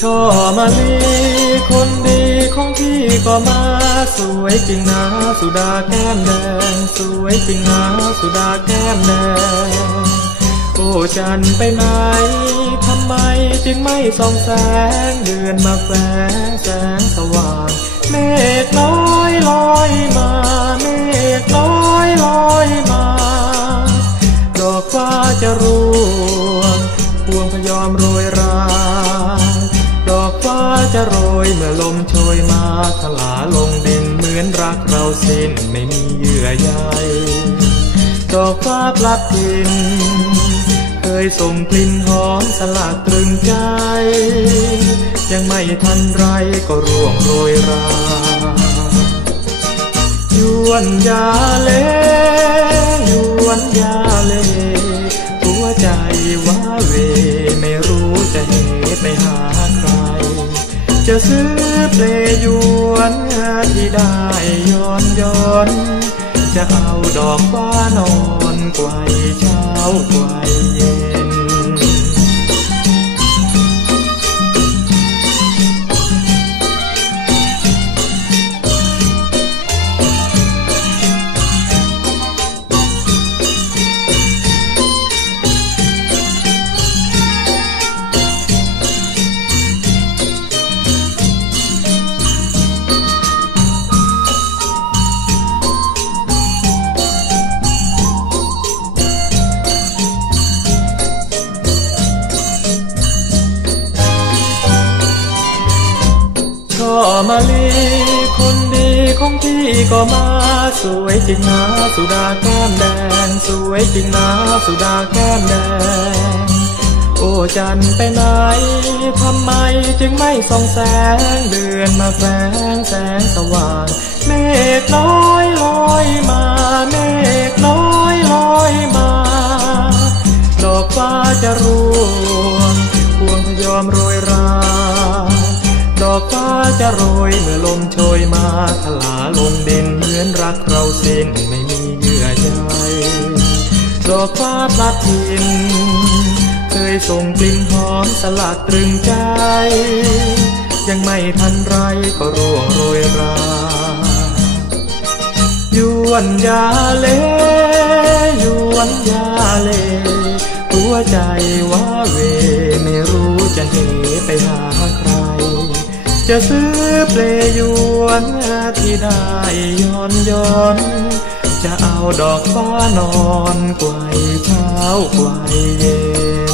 ช่อมาลีคนดีของพี่ก็มา สวยจริงนะสุดาแก้มแดง สวยจริงนะสุดาแก้มแดง โอ้จันไปไหนทำไมจึงไม่ส่องแสงเดือนมาแฝงแสงสว่าง เมฆลอยลอยมา เมฆลอยลอยมา ดอกฟ้าจะร่วงพวงพยอมโรย ฟ้าจะโรยเมื่อลมโชยมาถลาลงดินเหมือนรักเราสิ้นไม่มีเยื่อใยดอกฟ้าพลัดถิ่นเคยส่งกลิ่นหอมสลากตรึงใจ ยังไม่ทันไรก็ร่วงโรยรายวนยาเลยวนยาเลหั จะซื้อเปลยวนที่ได้ย้อนย้อน จะเอาดอกฟ้านอนไกวเช้าไกวเย็น ช่อมาลีคนดีของพี่ก็มา สวยจริงนะสุดาแก้มแดง สวยจริงนะสุดาแก้มแดง โอ้จันไปไหนทำไมจึงไม่ส่องแสง เดือนมาแฝงแสงสว่าง เมฆลอยลอยมา เมฆลอยลอยมา ดอกฟ้าจะร่วงพวงพยอมโรยรา อกฟ้าจะโรยเมื่อลมโชยมาถลาลงดินเหมือนรักเราเส้นไม่มีเยื่อใยดอกฟ้าพลัดถิ่นเคยส่งกลิ่นหอมสลัดตรึงใจ ยังไม่ทันไรก็ร่วงโรยรา ยวนยาเลยวนยาเลหัวใจ จะซื้อเปลยวนที่ได้ย้อนย้อน จะเอาดอกฟ้านอนไกวเช้าไกวเย็